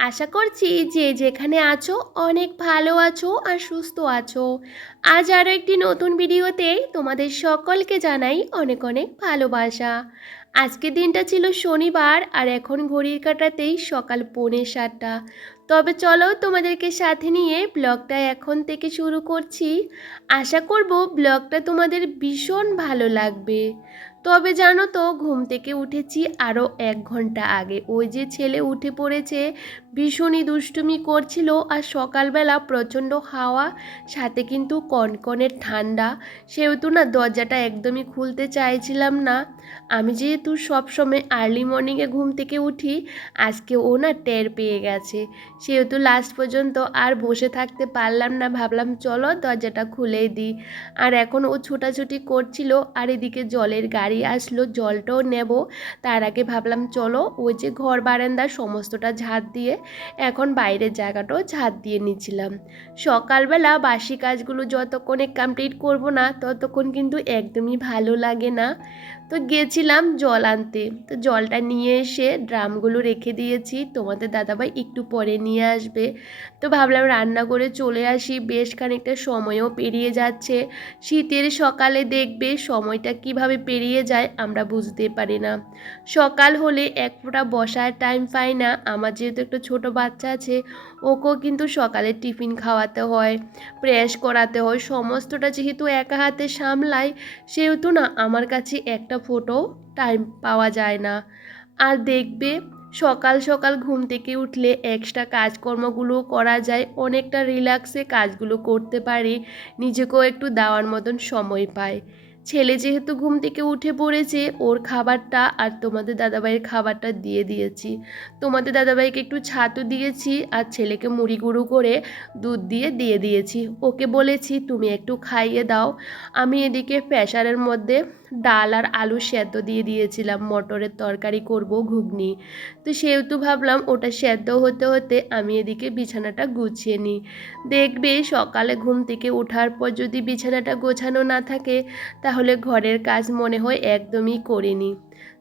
আশা করছি যে যেখানে আছো অনেক ভালো আছো আর সুস্থ আছো। আজ আরও একটি নতুন ভিডিওতে তোমাদের সকলকে জানাই অনেক অনেক ভালোবাসা। আজকের দিনটা ছিল শনিবার আর এখন ঘড়ির কাটাতেই সকাল পৌনে সাতটা। তবে চলো তোমাদেরকে সাথে নিয়ে ব্লগটা এখন থেকে শুরু করছি। আশা করব ব্লগটা তোমাদের ভীষণ ভালো লাগবে। তবে জানো তো, ঘুম থেকে উঠেছি আরও এক ঘণ্টা আগে। ওই যে ছেলে উঠে পড়েছে, ভীষণই দুষ্টুমি করছিল আর সকালবেলা প্রচণ্ড হাওয়া, সাথে কিন্তু কনকনের ঠান্ডা। সেহেতু না দরজাটা একদমই খুলতে চাইছিলাম না। আমি যেহেতু সবসময় আর্লি মর্নিংয়ে ঘুম থেকে উঠি, আজকে ও না টের পেয়ে গেছে। সেহেতু লাস্ট পর্যন্ত আর বসে থাকতে পারলাম না, ভাবলাম চলো দরজাটা খুলেই দিই। আর এখন ও ছোটাছুটি করছিল, আর এদিকে জলের গাড়ি আসলো, জলটাও নেব। তার আগে ভাবলাম, চলো ওই যে ঘর বারান্দা সমস্তটা ঝাঁট দিয়ে এখন বাইরের জায়গাটাও ঝাঁট দিয়ে নিচ্ছিলাম। সকালবেলা বাসি কাজগুলো যতক্ষণে কমপ্লিট করব না, ততক্ষণ কিন্তু একদমই ভালো লাগে না। তো গেছিলাম জল আনতে। তো জলটা নিয়ে এসে ড্রামগুলো রেখে দিয়েছি। তোমাদের দাদাভাই একটু পরে নিয়ে আসবে। তো ভাবলাম রান্না করে চলে আসি। বেশ খানিকটা সময়ও পেরিয়ে যাচ্ছে। শীতের সকালে দেখবে সময়টা কীভাবে পেরিয়ে যায় আমরা বুঝতে পারি না। সকাল হলে এক ফোঁটা বসার টাইম পাই না। আমার যেহেতু একটা ছোট বাচ্চা আছে ওকেও কিন্তু সকালে টিফিন খাওয়াতে হয় প্রেস করাতে হয়, সমস্তটা যেহেতু একা হাতে সামলাই, সেহেতু না আমার কাছে একটা ফোটো টাইম পাওয়া যায় না। আর দেখবে, সকাল সকাল ঘুম থেকে উঠলে এক্সট্রা কাজকর্মগুলো করা যায়, অনেকটা রিল্যাক্সে কাজগুলো করতে পারি, নিজেকেও একটু দেওয়ার মতন সময় পায়। ছেলে যেহেতু ঘুম থেকে উঠে পড়েছে, ওর খাবারটা আর তোমাদের দাদাভাইয়ের খাবারটা দিয়ে দিয়েছি। তোমাদের দাদাভাইকে একটু ছাতু দিয়েছি আর ছেলেকে মুড়ি গুঁড়ো করে দুধ দিয়ে দিয়ে দিয়েছি। ওকে বলেছি, তুমি একটু খাইয়ে দাও। আমি এদিকে প্রেশারের মধ্যে ডাল আর আলু সেদ্ধ দিয়ে দিয়েছিলাম, মটরের তরকারি করব ঘুগনি। তো সেহেতু ভাবলাম ওটা সেদ্ধ হতে হতে আমি এদিকে বিছানাটা গুছিয়ে নিই। দেখবে সকালে ঘুম থেকে ওঠার পর যদি বিছানাটা গোছানো না থাকে, তাহলে ঘরের কাজ মনে হয় একদমই করিনি।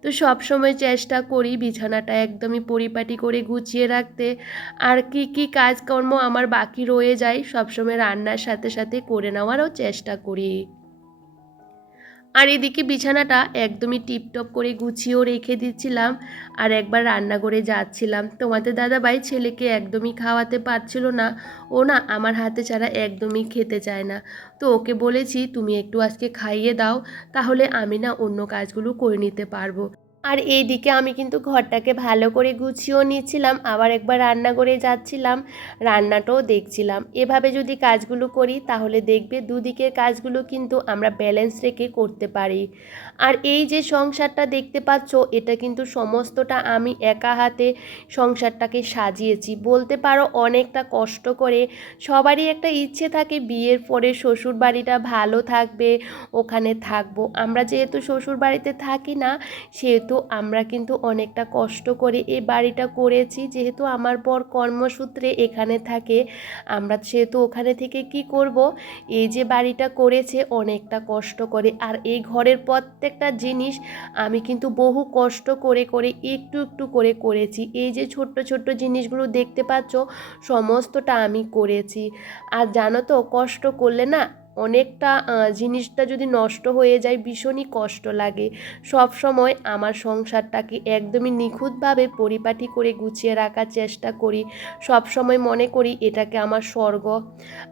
তো সব সময় চেষ্টা করি বিছানাটা একদমই পরিপাটি করে গুছিয়ে রাখতে। আর কি কি কাজকর্ম আমার বাকি রয়ে যায় সবসময় রান্নার সাথে সাথে করে নেওয়ারও চেষ্টা করি। আর এদিকে বিছানাটা একদমই টিপটপ করে গুছিয়েও রেখে দিচ্ছিলাম আর একবার রান্না করে যাচ্ছিলাম। তোমাদের দাদাভাই ছেলেকে একদমই খাওয়াতে পারছিল না। ও না আমার হাতে ছাড়া একদমই খেতে চায় না। তো ওকে বলেছি, তুমি একটু আজকে খাইয়ে দাও, তাহলে আমি না অন্য কাজগুলো করে নিতে পারব। আর এই দিকে আমি কিন্তু ঘরটাকে ভালো করে গুছিয়েও নিচ্ছিলাম, আবার একবার রান্না করে যাচ্ছিলাম, রান্নাটাও দেখছিলাম। এভাবে যদি কাজগুলো করি, তাহলে দেখবে দুদিকের কাজগুলো কিন্তু আমরা ব্যালেন্স রেখে করতে পারি। আর এই যে সংসারটা দেখতে পাচ্ছ, এটা কিন্তু সমস্তটা আমি একা হাতে সংসারটাকে সাজিয়েছি। বলতে পারো অনেকটা কষ্ট করে সবারই একটা ইচ্ছে থাকে বিয়ের পরে শ্বশুর বাড়িটা ভালো থাকবে, ওখানে থাকব। আমরা যেহেতু শ্বশুর বাড়িতে থাকি না, সেহেতু আমরা কিন্তু অনেকটা কষ্ট করে এই বাড়িটা করেছি। যেহেতু আমার বর কর্মসূত্রে এখানে থাকে, আমরা সেহেতু ওখানে থেকে কি করব? এই যে বাড়িটা করেছে, অনেকটা কষ্ট করে। আর এই ঘরের প্রত্যেকটা জিনিস আমি কিন্তু বহু কষ্ট করে করে, একটু একটু করে করেছি। এই যে ছোট্ট ছোট্ট জিনিসগুলো দেখতে পাচ্ছ, সমস্তটা আমি করেছি। আর জানো তো, কষ্ট করলে না অনেকটা জিনিসটা যদি নষ্ট হয়ে যায়, ভীষণই কষ্ট লাগে। সব সময় আমার সংসারটাকে একদমই নিখুঁতভাবে পরিপাটি করে গুছিয়ে রাখার চেষ্টা করি। সব সময় মনে করি এটাকে আমার স্বর্গ।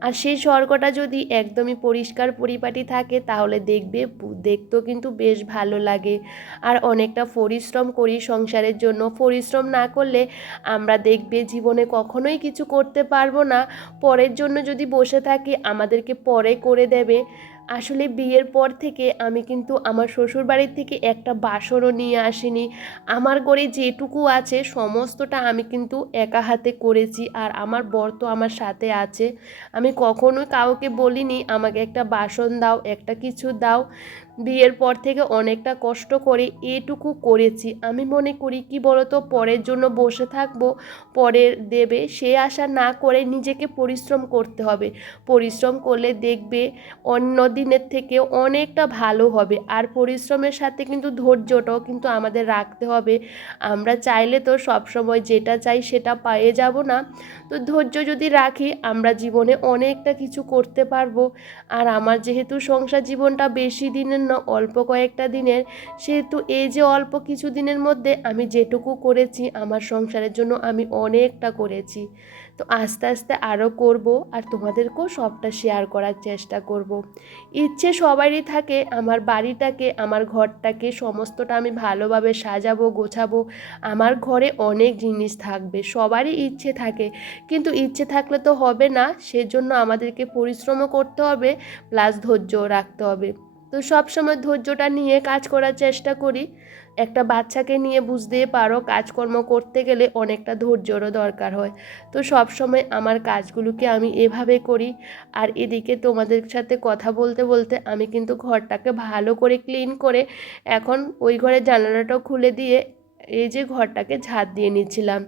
আর সেই স্বর্গটা যদি একদমই পরিষ্কার পরিপাটি থাকে, তাহলে দেখবে দেখতেও কিন্তু বেশ ভালো লাগে। আর অনেকটা পরিশ্রম করি সংসারের জন্য। পরিশ্রম না করলে আমরা দেখবে জীবনে কখনোই কিছু করতে পারব না। পরের জন্য যদি বসে থাকি, আমাদেরকে পরে করে দেবে। আসলে বিয়ের পর থেকে আমি কিন্তু আমার শ্বশুর বাড়ির থেকে একটা বাসনও নিয়ে আসিনি। আমার ঘরে যেটুকু আছে সমস্তটা আমি কিন্তু একা হাতে করেছি আর আমার বর তো আমার সাথে আছে। আমি কখনোই কাউকে বলিনি, আমাকে একটা বাসন দাও, একটা কিছু দাও। বিয়ের পর থেকে অনেকটা কষ্ট করে এটুকু করেছি। আমি মনে করি, কি বলতো, পরের জন্য বসে থাকব, পরের দেবে, সে আশা না করে নিজেকে পরিশ্রম করতে হবে। পরিশ্রম করলে দেখবে অন্য দিনের থেকে অনেকটা ভালো হবে। আর পরিশ্রমের সাথে কিন্তু ধৈর্যটাও কিন্তু আমাদের রাখতে হবে। আমরা চাইলে তো সবসময় যেটা চাই সেটা পেয়ে যাব না। তো ধৈর্য যদি রাখি, আমরা জীবনে অনেকটা কিছু করতে পারব। আর আমার যেহেতু সংসার জীবনটা বেশি দিনের না অল্প কয়েকটা দিনের, সেহেতু এই যে অল্প কিছু দিনের মধ্যে আমি যেটুকু করেছি আমার সংসারের জন্য আমি অনেকটা করেছি। তো আস্তে আস্তে আরও করব আর তোমাদেরকেও সবটা শেয়ার করার চেষ্টা করব। ইচ্ছে সবারই থাকে আমার বাড়িটাকে, আমার ঘরটাকে সমস্তটা আমি ভালোভাবে সাজাবো, গোছাবো। আমার ঘরে অনেক জিনিস থাকবে, সবারই ইচ্ছে থাকে। কিন্তু ইচ্ছে থাকলে তো হবে না, সেজন্য আমাদেরকে পরিশ্রমও করতে হবে, প্লাস ধৈর্য রাখতে হবে। তো সব সময় ধৈর্যটা নিয়ে কাজ করার চেষ্টা করি। একটা বাচ্চাকে নিয়ে বুঝতেই পারো, কাজকর্ম করতে গেলে অনেকটা ধৈর্যরও দরকার হয়। তো সব সময় আমার কাজগুলোকে আমি এভাবে করি। আর এদিকে তোমাদের সাথে কথা বলতে বলতে আমি কিন্তু ঘরটাকে ভালো করে ক্লিন করে এখন ওই ঘরের জানালাটাও খুলে দিয়ে এই যে ঘরটাকে ঝাঁট দিয়ে নিচ্ছিলাম।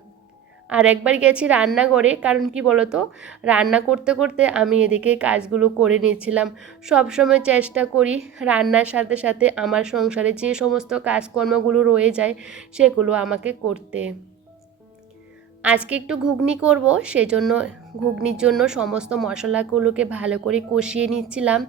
আর একবার গেছি রান্নাঘরে, কারণ কি বলতো? রান্না করতে করতে আমি এদিকে কাজগুলো করে নিয়েছিলাম সব সময় চেষ্টা করি রান্নার সাথে সাথে আমার সংসারে যে সমস্ত কাজকর্মগুলো রয়ে যায় সেগুলো আমাকে করতে। আজকে একটু ঘুগনি করব, সেজন্য ঘুগনির জন্য সমস্ত মশলাগুলোকে ভালো করে কষিয়ে নিচ্ছিলাম।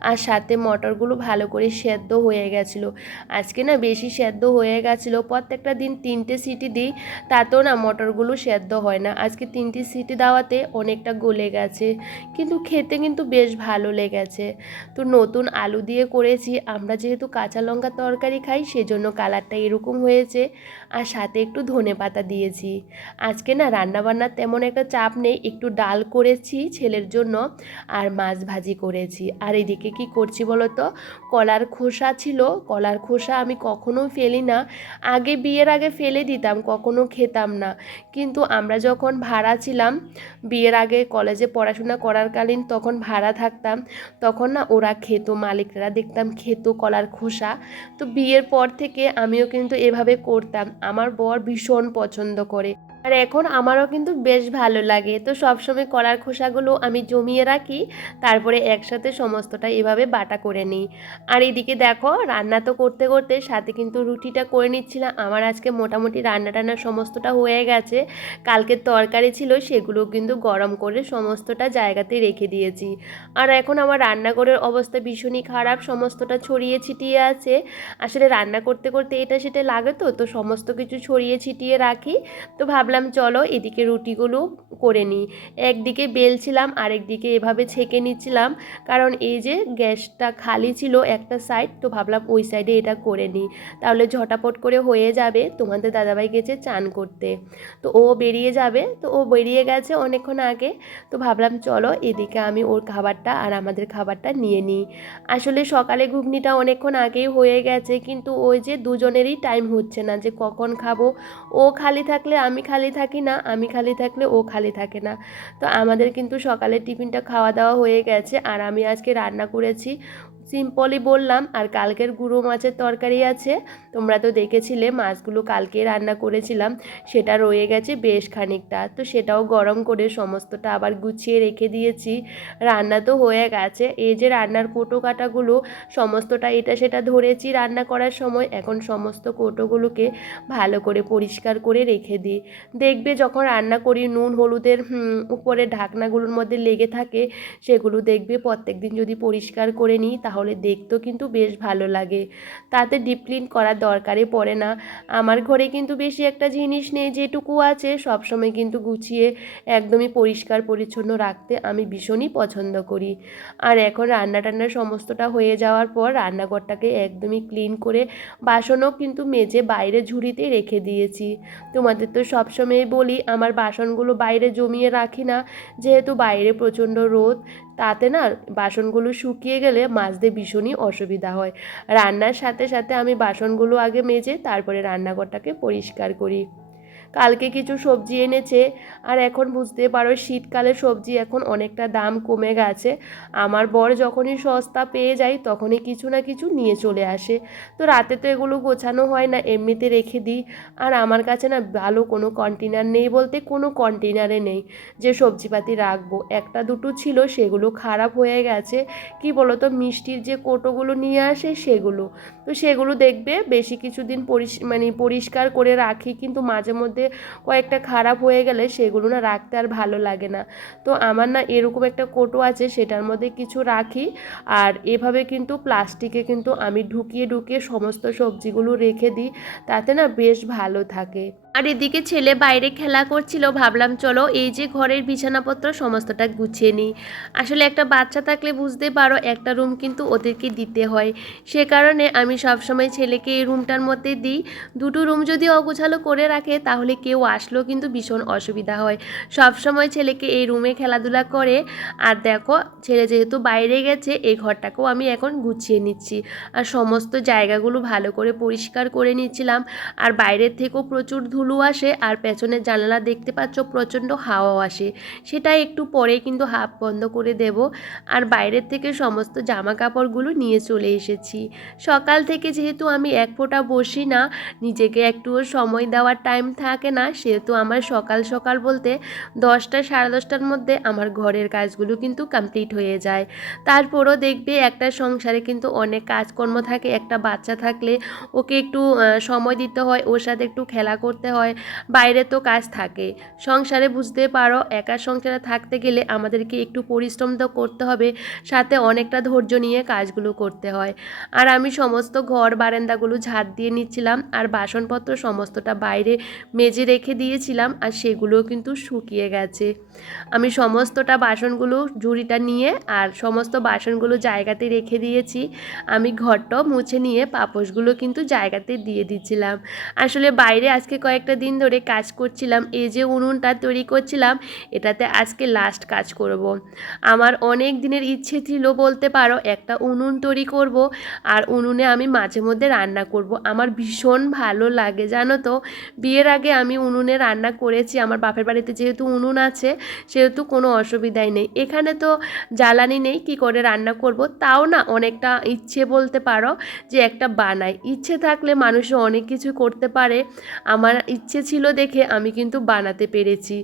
আর সাথে মটরগুলো ভালো করে সেদ্ধ হয়ে গেছিল। আজকে না বেশি সেদ্ধ হয়ে গেছিল। প্রত্যেকটা দিন তিনটে সিটি দিই, তাতেও না মটরগুলো সেদ্ধ হয় না। আজকে তিনটে সিটি দেওয়াতে অনেকটা গলে গেছে। কিন্তু খেতে কিন্তু বেশ ভালো লেগেছে। তো নতুন আলু দিয়ে করেছি। আমরা যেহেতু কাঁচা লঙ্কা তরকারি খাই, সেজন্য কালারটা এরকম হয়েছে। আর সাথে একটু ধনে পাতা দিয়েছি। আজকে না রান্নাবান্নার তেমন একটা চাপ নেই। একটু ডাল করেছি ছেলের জন্য আর মাছ ভাজি করেছি। আর এদিকে কি করছি বলো তো কলার খোসা ছিল। কলার খোসা আমি কখনো ফেলি না। আগে বিয়ের আগে ফেলে দিতাম, কখনো খেতাম না। কিন্তু আমরা যখন ভাড়া ছিলাম, বিয়ের আগে কলেজে পড়াশোনা করার কালীন তখন ভাড়া থাকতাম। তখন না ওরা খেত, মালিকরা দেখতাম খেত কলার খোসা। তো বিয়ের পর থেকে আমিও কিন্তু এভাবে করতাম। আমার বর ভীষণ পছন্দ করে। আর এখন আমারও কিন্তু বেশ ভালো লাগে। তো সবসময় কলার খোসাগুলো আমি জমিয়ে রাখি, তারপরে একসাথে সমস্তটা এভাবে বাটা করে নিই। আর এদিকে দেখো, রান্না তো করতে করতে সাথে কিন্তু রুটিটা করে নিচ্ছিলাম। আমার আজকে মোটামুটি রান্না টান্না সমস্তটা হয়ে গেছে। কালকের তরকারি ছিল, সেগুলো কিন্তু গরম করে সমস্তটা জায়গাতে রেখে দিয়েছি। আর এখন আমার রান্নাঘরের অবস্থা ভীষণই খারাপ, সমস্তটা ছড়িয়ে ছিটিয়ে আছে। আসলে রান্না করতে করতে এটা সেটা লাগে তো তো সমস্ত কিছু ছড়িয়ে ছিটিয়ে রাখি। তো ভাবলাম ভাবলাম চলো এদিকে রুটিগুলো করে নিই। একদিকে বেলছিলাম, আরেকদিকে এভাবে ছেঁকে নিচ্ছিলাম। কারণ এই যে গ্যাসটা খালি ছিল একটা সাইড তো ভাবলাম ওই সাইডে এটা করে নিই। তাহলে ঝটাপট করে হয়ে যাবে। তোমাদের দাদাভাই গেছে চান করতে। তো ও বেরিয়ে যাবে। তো ও বেরিয়ে গেছে অনেকক্ষণ আগে। তো ভাবলাম, চলো এদিকে আমি ওর খাবারটা আর আমাদের খাবারটা নিয়ে নিই। আসলে সকালে ঘুগনিটা অনেকক্ষণ আগেই হয়ে গেছে। কিন্তু ওই যে দুজনেরই টাইম হচ্ছে না যে কখন খাব। ও খালি থাকলে আমি খালি খালি থাকি না, আমি খালি থাকলে ও খালি থাকে না। তো আমাদের কিন্তু সকালের টিফিনটা খাওয়া দাওয়া হয়ে গেছে, আর আমি আজকে রান্না করেছি সিম্পলই বললাম, আর কালকের গুঁড়ো মাছের তরকারি আছে। তোমরা তো দেখেছিলে, মাছগুলো কালকে রান্না করেছিলাম। সেটা রয়ে গেছে বেশ খানিকটা। তো সেটাও গরম করে সমস্তটা আবার গুছিয়ে রেখে দিয়েছি। রান্না তো হয়ে গেছে। এই যে রান্নার কোটো কাটাগুলো সমস্তটা এটা সেটা ধরেছি রান্না করার সময়। এখন সমস্ত কোটোগুলোকে ভালো করে পরিষ্কার করে রেখে দিই। দেখবে যখন রান্না করি, নুন, হলুদের উপরে ঢাকনাগুলোর মধ্যে লেগে থাকে, সেগুলো দেখবে প্রত্যেক দিন যদি পরিষ্কার করে নিই, তাহলে তাহলে দেখতেও কিন্তু বেশ ভালো লাগে। তাতে ডিপ ক্লিন করার দরকারে পড়ে না। আমার ঘরে কিন্তু বেশি একটা জিনিস নেই যেটুকু আছে, সবসময় কিন্তু গুছিয়ে একদমই পরিষ্কার পরিচ্ছন্ন রাখতে আমি ভীষণই পছন্দ করি। আর এখন রান্না টান্না সমস্তটা হয়ে যাওয়ার পর রান্নাঘরটাকে একদমই ক্লিন করে বাসনও কিন্তু মেজে বাইরে ঝুড়িতে রেখে দিয়েছি। তোমাদের তো সবসময় বলি, আমার বাসনগুলো বাইরে জমিয়ে রাখি না, যেহেতু বাইরে প্রচণ্ড রোদ তাতে না বাসনগুলো শুকিয়ে গেলে মাজতে ভীষণই অসুবিধা হয়। রান্নার সাথে সাথে আমি বাসনগুলো আগে মেজে তারপরে রান্নাঘরটাকে পরিষ্কার করি। কালকে কিছু সবজি এনেছে। আর এখন বুঝতে পারো, শীতকালে সবজি এখন অনেকটা দাম কমে গেছে। আমার বর যখনই সস্তা পেয়ে যায়, তখনই কিছু না কিছু নিয়ে চলে আসে। তো রাতে তো এগুলো গোছানো হয় না, এমনিতে রেখে দিই। আর আমার কাছে না ভালো কোনো কন্টেনার নেই বলতে কোনো কন্টেনারে নেই। যে সবজিপাতি রাখব। একটা দুটো ছিল, সেগুলো খারাপ হয়ে গেছে। কি বলতো, মিষ্টির যে কোটোগুলো নিয়ে আসে, সেগুলো। তো সেগুলো দেখবে, বেশি কিছুদিন পরিষ মানে পরিষ্কার করে রাখি। কিন্তু মাঝে মধ্যে কয়েকটা খারাপ হয়ে গেলে সেগুলো না রাখতে আর ভালো লাগে না। তো আমার না এরকম একটা কোটো আছে, সেটার মধ্যে কিছু রাখি। আর এভাবে কিন্তু প্লাস্টিকে কিন্তু আমি ঢুকিয়ে ঢুকিয়ে সমস্ত সবজিগুলো রেখে দিই, তাতে না বেশ ভালো থাকে। আর এদিকে ছেলে বাইরে খেলা করছিল, ভাবলাম চলো এই যে ঘরের বিছানাপত্র সমস্তটা গুছিয়ে নিই। আসলে একটা বাচ্চা থাকলে বুঝতে পারো একটা রুম কিন্তু ওদেরকে দিতে হয়। সে কারণে আমি সবসময় ছেলেকে এই রুমটার মধ্যে দিই। দুটো রুম যদি অগোছালো করে রাখে, তাহলে কেউ আসলেও কিন্তু ভীষণ অসুবিধা হয়। সবসময় ছেলেকে এই রুমে খেলাধুলা করে। আর দেখো, ছেলে যেহেতু বাইরে গেছে, এই ঘরটাকেও আমি এখন গুছিয়ে নিচ্ছি। আর সমস্ত জায়গাগুলো ভালো করে পরিষ্কার করে নিচ্ছিলাম। আর বাইরের থেকেও প্রচুর ধুলো আসে আর পেছনের জানালা দেখতে পাচ্ছ প্রচণ্ড হাওয়াও আসে। সেটা একটু পরে কিন্তু হাফ বন্ধ করে দেব আর বাইরের থেকে সমস্ত জামা কাপড়গুলো নিয়ে চলে এসেছি। সকাল থেকে যেহেতু আমি এক ফোঁটা বসি না, নিজেকে একটুও সময় দেওয়ার টাইম থাকে না, সেহেতু আমার সকাল সকাল বলতে দশটা সাড়ে দশটার মধ্যে আমার ঘরের কাজগুলো কিন্তু কমপ্লিট হয়ে যায়। তারপরও দেখবে একটা সংসারে কিন্তু অনেক কাজকর্ম থাকে, একটা বাচ্চা থাকলে ওকে একটু সময় দিতে হয়, ওর সাথে একটু খেলা করতে হয় বাইরে তো কাজ থাকে। সংসারে বুঝতে পারো, একা সংসারে থাকতে গেলে আমাদেরকে একটু পরিশ্রম তো করতে হবে, সাথে অনেকটা ধৈর্য নিয়ে কাজগুলো করতে হয়। আর আমি সমস্ত ঘর বারান্দাগুলো ঝাড় দিয়ে নিচ্ছিলাম, আর বাসনপত্র সমস্তটা বাইরে মেজে রেখে দিয়েছিলাম, আর সেগুলোও কিন্তু শুকিয়ে গেছে। আমি সমস্তটা বাসনগুলো, ঝুড়িটা নিয়ে আর সমস্ত বাসনগুলো জায়গাতে রেখে দিয়েছি। আমি ঘরটাও মুছে নিয়ে পাপোশগুলো কিন্তু জায়গাতে দিয়ে দিচ্ছিলাম। আসলে বাইরে আজকে কয়েকটা দিন ধরে কাজ করছিলাম, এই যে উনুনটা তৈরি করছিলাম, এটাতে আজকে লাস্ট কাজ করব। আমার অনেক দিনের ইচ্ছে ছিল বলতে পারো, একটা উনুন তৈরি করব আর উনুনে আমি মাঝে মধ্যে রান্না করব। আমার ভীষণ ভালো লাগে, জানো তো? বিয়ের আগে আমি উনুনে রান্না করেছি, আমার বাপের বাড়িতে যেহেতু উনুন আছে, সেহেতু কোনো অসুবিধাই নেই। এখানে তো জ্বালানি নেই, কি করে রান্না করব? তাও না অনেকটা ইচ্ছে বলতে পারো যে একটা বানাই। ইচ্ছে থাকলে মানুষ অনেক কিছু করতে পারে। আমার ইচ্ছে ছিল দেখে আমি কিন্তু বানাতে পেরেছি।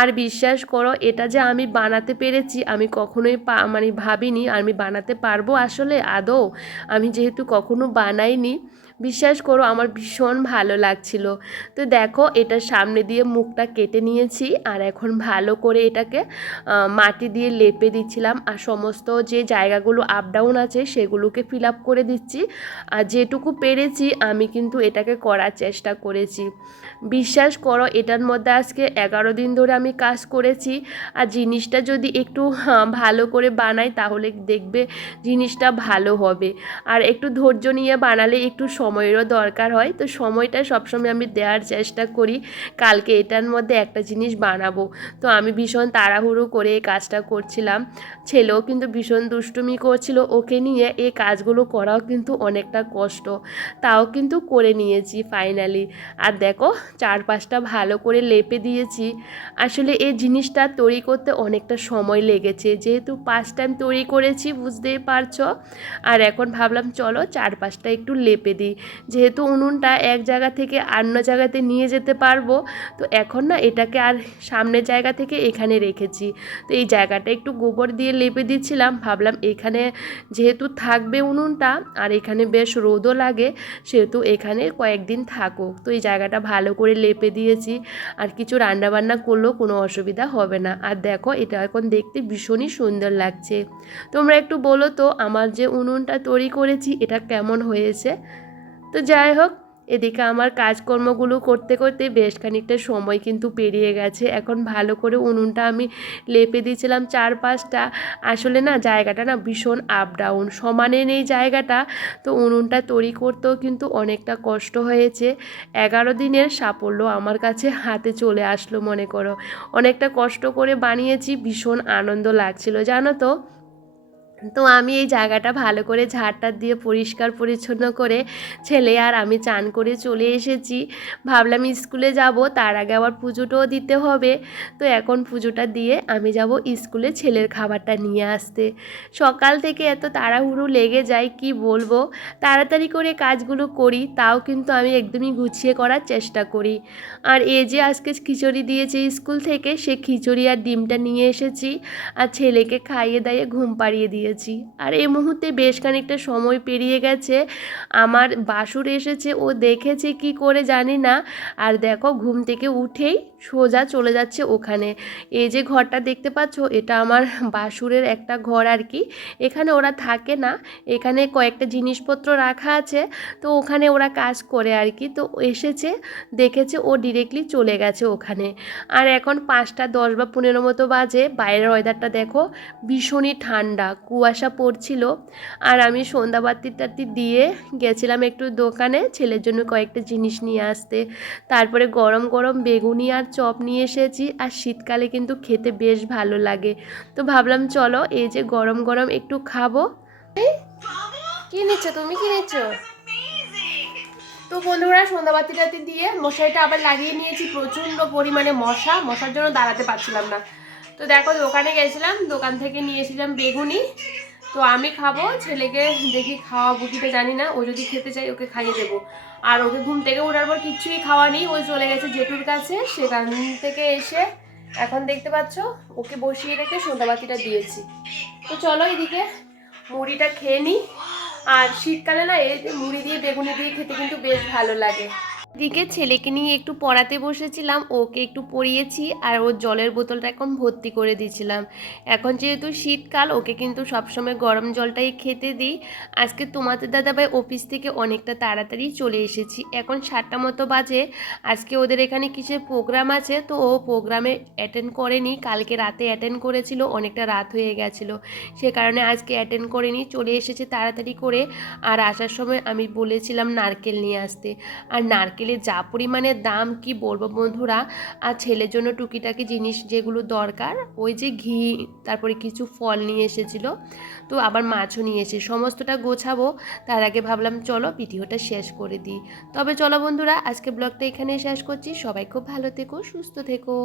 আর বিশ্বাস করো, এটা যে আমি বানাতে পেরেছি, আমি কখনোই মানে ভাবিনি আমি বানাতে পারব আসলে আদৌ। আমি যেহেতু কখনো বানাইনি বিশ্বাস করো, আমার ভীষণ ভালো লাগছিল। তো দেখো এটার সামনে দিয়ে মুখটা কেটে নিয়েছি আর এখন ভালো করে এটাকে মাটি দিয়ে লেপে দিচ্ছিলাম। আর সমস্ত যে জায়গাগুলো আপ ডাউন আছে, সেগুলোকে ফিল আপ করে দিচ্ছি। আর যেটুকু পেরেছি, আমি কিন্তু এটাকে করার চেষ্টা করেছি। বিশ্বাস করো, এটার মধ্যে আজকে এগারো দিন ধরে আমি কাজ করেছি। আর জিনিসটা যদি একটু ভালো করে বানাই, তাহলে দেখবে জিনিসটা ভালো হবে। আর একটু ধৈর্য নিয়ে বানালে একটু সময়েরও দরকার হয়, তো সময়টা সবসময় আমি দেওয়ার চেষ্টা করি। কালকে এটার মধ্যে একটা জিনিস বানাবো। তো আমি ভীষণ তাড়াহুড়ো করে এই কাজটা করছিলাম। ছেলেও কিন্তু ভীষণ দুষ্টুমি করছিল। ওকে নিয়ে এই কাজগুলো করাও কিন্তু অনেকটা কষ্ট। তাও কিন্তু করে নিয়েছি ফাইনালি আর দেখো, চারপাশটা ভালো করে লেপে দিয়েছি। আসলে এই জিনিসটা তৈরি করতে অনেকটা সময় লেগেছে। যেহেতু পাঁচ টাইম তৈরি করেছি, বুঝতেই পারছ? আর এখন ভাবলাম, চলো চারপাশটা একটু লেপে দিই। যেহেতু উনুনটা এক জায়গা থেকে অন্য জায়গাতে নিয়ে যেতে পারব, তো এখন না এটাকে আর সামনের জায়গা থেকে এখানে রেখেছি। তো এই জায়গাটা একটু গোবর দিয়ে লেপে দিচ্ছিলাম, ভাবলাম এখানে যেহেতু থাকবে উনুনটা আর এখানে বেশ রোদও লাগে, সেহেতু এখানে কয়েকদিন থাকুক। তো এই জায়গাটা ভালো করে লেপে দিয়েছি, আর কিছু রান্নাবান্না করলেও কোনো অসুবিধা হবে না। আর দেখো এটা এখন দেখতে ভীষণই সুন্দর লাগছে। তোমরা একটু বলো তো, আমার যে উনুনটা তৈরি করেছি এটা কেমন হয়েছে? তো যাই হোক, এদিকে আমার কাজকর্মগুলো করতে করতে বেশ খানিকটা সময় কিন্তু পেরিয়ে গেছে। এখন ভালো করে উনুনটা আমি লেপে দিয়েছিলাম চারপাশটা। আসলে না, জায়গাটা না ভীষণ আপ ডাউন সমানে নেই জায়গাটা। তো উনুনটা তৈরি করতেও কিন্তু অনেকটা কষ্ট হয়েছে। এগারো দিনের সাফল্য আমার কাছে হাতে চলে আসলো মনে করো। অনেকটা কষ্ট করে বানিয়েছি, ভীষণ আনন্দ লাগছিল। জানো তো? তো আমি এই জায়গাটা ভালো করে ঝাড়টা দিয়ে পরিষ্কার পরিচ্ছন্ন করে ছেলে আর আমি চান করে চলে এসেছি। ভাবলাম স্কুলে যাব, তার আগে আবার পুজোটাও দিতে হবে। তো এখন পুজোটা দিয়ে আমি যাব স্কুলে ছেলের খাবারটা নিয়ে আসতে। সকাল থেকে এত তাড়াহুড়ো লেগে যায়, কি বলব? তাড়াতাড়ি করে কাজগুলো করি, তাও কিন্তু আমি একদমই গুছিয়ে করার চেষ্টা করি। আর এ যে আজকে খিচুড়ি দিয়েছে স্কুল থেকে, সে খিচুড়ি আর ডিমটা নিয়ে এসেছি। আর ছেলেকে খাইয়ে দাইয়ে ঘুম পাড়িয়ে দিয়েছি আর এই মুহূর্তে বেশ খানিকটা সময় পেরিয়ে গেছে। আমার বাসুর এসেছে, ও দেখেছে কি করে জানি না। আর দেখো, ঘুম থেকে উঠেই সোজা চলে যাচ্ছে ওখানে। এই যে ঘরটা দেখতে পাচ্ছ, এটা আমার বাসুরের একটা ঘর আর কি। এখানে ওরা থাকে না। এখানে কয়েকটা জিনিসপত্র রাখা আছে। তো ওখানে ওরা কাজ করে আর কি। তো এসেছে, দেখেছে, ও ডিরেক্টলি চলে গেছে ওখানে। আর এখন পাঁচটা দশ বা পনেরো মতো বাজে। বাইরের ওয়েদারটা দেখো, ভীষণই ঠান্ডা কুয়াশা পড়ছিল আর আমি সন্ধ্যাবাতি টাতি দিয়ে গেছিলাম একটু দোকানে ছেলের জন্য কয়েকটা জিনিস নিয়ে আসতে। তারপরে গরম গরম বেগুনি আর চপ নিয়ে এসেছি আর শীতকালে কিন্তু খেতে বেশ ভালো লাগে। তো ভাবলাম চলো এই যে গরম গরম একটু খাব। কি নিচ্ছ? তুমি কি নিচ্ছ? তো বন্ধুরা সন্ধ্যাবাতি টাতি দিয়ে মশারিটা আবার লাগিয়ে নিয়েছি। প্রচণ্ড পরিমাণে মশা। মশার জন্য দাঁড়াতে পারছিলাম না। তো দেখো দোকানে গেছিলাম, দোকান থেকে নিয়ে এসেছিলাম বেগুনি। তো আমি খাব, ছেলেকে দেখি খাওয়া বুকিতে জানি না, ও যদি খেতে চাই ওকে খাইয়ে দেবো। আর ওকে ঘুম থেকে ওঠার পর কিচ্ছুই খাওয়া নেই ও চলে গেছে জেঠুর কাছে, সেখান থেকে এসে এখন দেখতে পাচ্ছ, ওকে বসিয়ে রেখে সন্ধ্যাবাতিটা দিয়েছি। তো চলো এদিকে মুড়িটা খেয়ে নিই আর শীতকালে না, এই মুড়ি দিয়ে বেগুনি দিয়ে খেতে কিন্তু বেশ ভালো লাগে। দিকে ছেলেকে নিয়ে একটু পড়াতে বসেছিলাম, ওকে একটু পড়িয়েছি আর ওর জলের বোতলটা এখন ভর্তি করে দিয়েছিলাম। এখন যেহেতু শীতকাল, ওকে কিন্তু সবসময় গরম জলটাই খেতে দিই। আজকে তোমাদের দাদাভাই অফিস থেকে অনেকটা তাড়াতাড়ি চলে এসেছি। এখন সাতটা মতো বাজে, আজকে ওদের এখানে কিসের প্রোগ্রাম আছে? তো ও প্রোগ্রামে অ্যাটেন্ড করেনি, কালকে রাতে অ্যাটেন্ড করেছিল, অনেকটা রাত হয়ে গেছিল। সে কারণে আজকে অ্যাটেন্ড করেনি, চলে এসেছে তাড়াতাড়ি করে। আর আসার সময় আমি বলেছিলাম নারকেল নিয়ে আসতে। আর নারকেলের যা পরিমাণে দাম কি বলব বন্ধুরা, আর ছেলের জন্য টুকিটাকি জিনিস যেগুলো দরকার, ওই যে ঘি, তারপরে কিছু ফল নিয়ে এসেছিল, তো আবার মাছও নিয়ে এসে সমস্তটা গোছাবো, তার আগে ভাবলাম চলো ভিডিওটা শেষ করে দিই। তবে চলো বন্ধুরা, আজকে ব্লগটা এখানে শেষ করছি, সবাই খুব ভালো থেকো, সুস্থ থেকো।